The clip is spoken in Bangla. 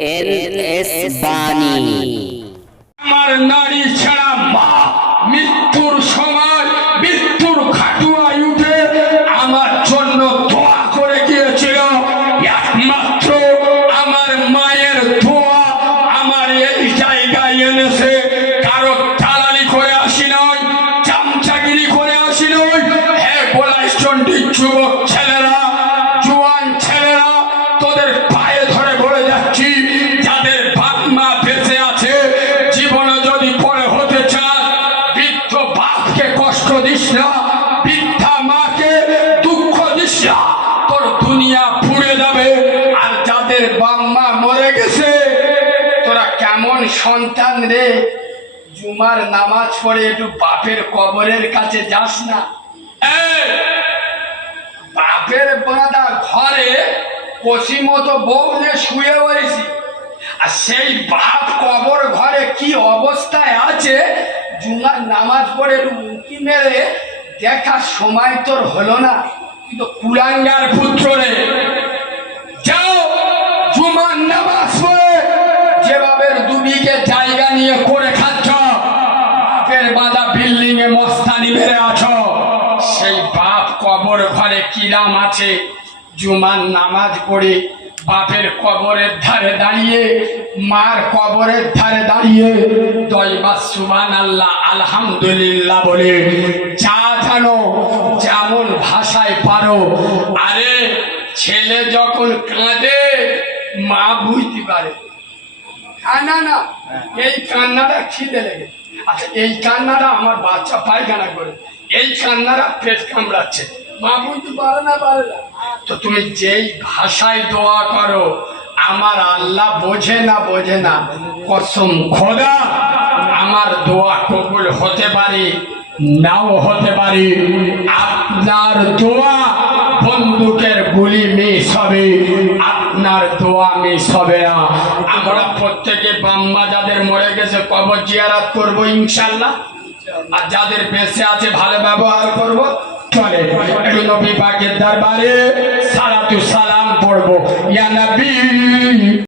এস বাণী। আমার নারী ছাড়া মা মৃত্যুর সময় মৃত্যুর খাটুয়ায় উঠে আমার জন্য দোয়া করে গিয়েছিল। একমাত্র আমার মায়ের দোয়া আমার এই জায়গায় এনেছে। কারো দালালি করে আসি নয়, চামচাগিরি করে আসি নয়। হে গোলাইচন্ডী যুবক ছেলেরা, জোয়ান ছেলেরা, তোদের পায়ে ধরে বলে যাচ্ছি, যাদের বাপ মা বেঁচে আছে, জীবনে যদি পরে হতে চাস, বৃদ্ধ বাপকে কষ্ট দিস না, বৃদ্ধা মাকে দুঃখ দিস না, তোর দুনিয়া পুড়ে যাবে। আর যাদের বাপ মা মরে গেছে, তোরা কেমন সন্তান রে, জুমার নামাজ পড়ে একটু বাপের কবরের কাছে যাস না? বাপের বাঁধা ঘরে কষি মতো বউ নিয়ে শুয়ে পড়েছি, আর সেই বাপ কবর ঘরে কি অবস্থায় আছে, জুমার নামাজ পড়ে একটু উঁকি মেরে দেখার সময় তোর হলো না? কিন্তু কুলাঙ্গার পুত্র রে, যাও জুমার নামাজ পড়ে যেভাবে দুবিকে জায়গা নিয়ে করে খাচ্ছ, বাপের বাঁধা বিল্ডিং এ মস্তানি মেরে আছো, সেই বাপ কবর ঘরে কিরাম আছে? জুমার নামাজ পড়ে বাপের কবরের ধারে দাঁড়িয়ে, মার কবরের ধারে দাঁড়িয়ে দয়বার সুবহানাল্লাহ আলহামদুলিল্লাহ বলে যা জানো, যেমন ভাষায় পারো। আরে ছেলে যখন কাঁদে মা বুঝতে পারে, না না এই কান্নাটা খিদে লেগে, আচ্ছা এই কান্নাটা আমার বাচ্চা পায়খানা করে, এই কান্নাটা পেট কামড়াচ্ছে, মা বুঝতে পারে না, পারে না। তো তুমি যেই ভাষায় দোয়া করো, আমার আল্লাহ বোঝে না, বোঝে না? কসম খোদা, আমার দোয়া কবুল হতে পারে, নাও হতে পারে। আপনার দোয়া বন্দুকের গুলি মিস হবে, আপনার দোয়া মিস হবে না। আমরা প্রত্যেকে বাম্মা যাদের মরে গেছে কবর জিয়ারত করবো ইনশাল্লাহ, আর যাদের বেঁচে আছে ভালো ব্যবহার করব। চলে একটু নবী পাকের দরবারে সালাতু সালাম পড়বো। ইয়া নবী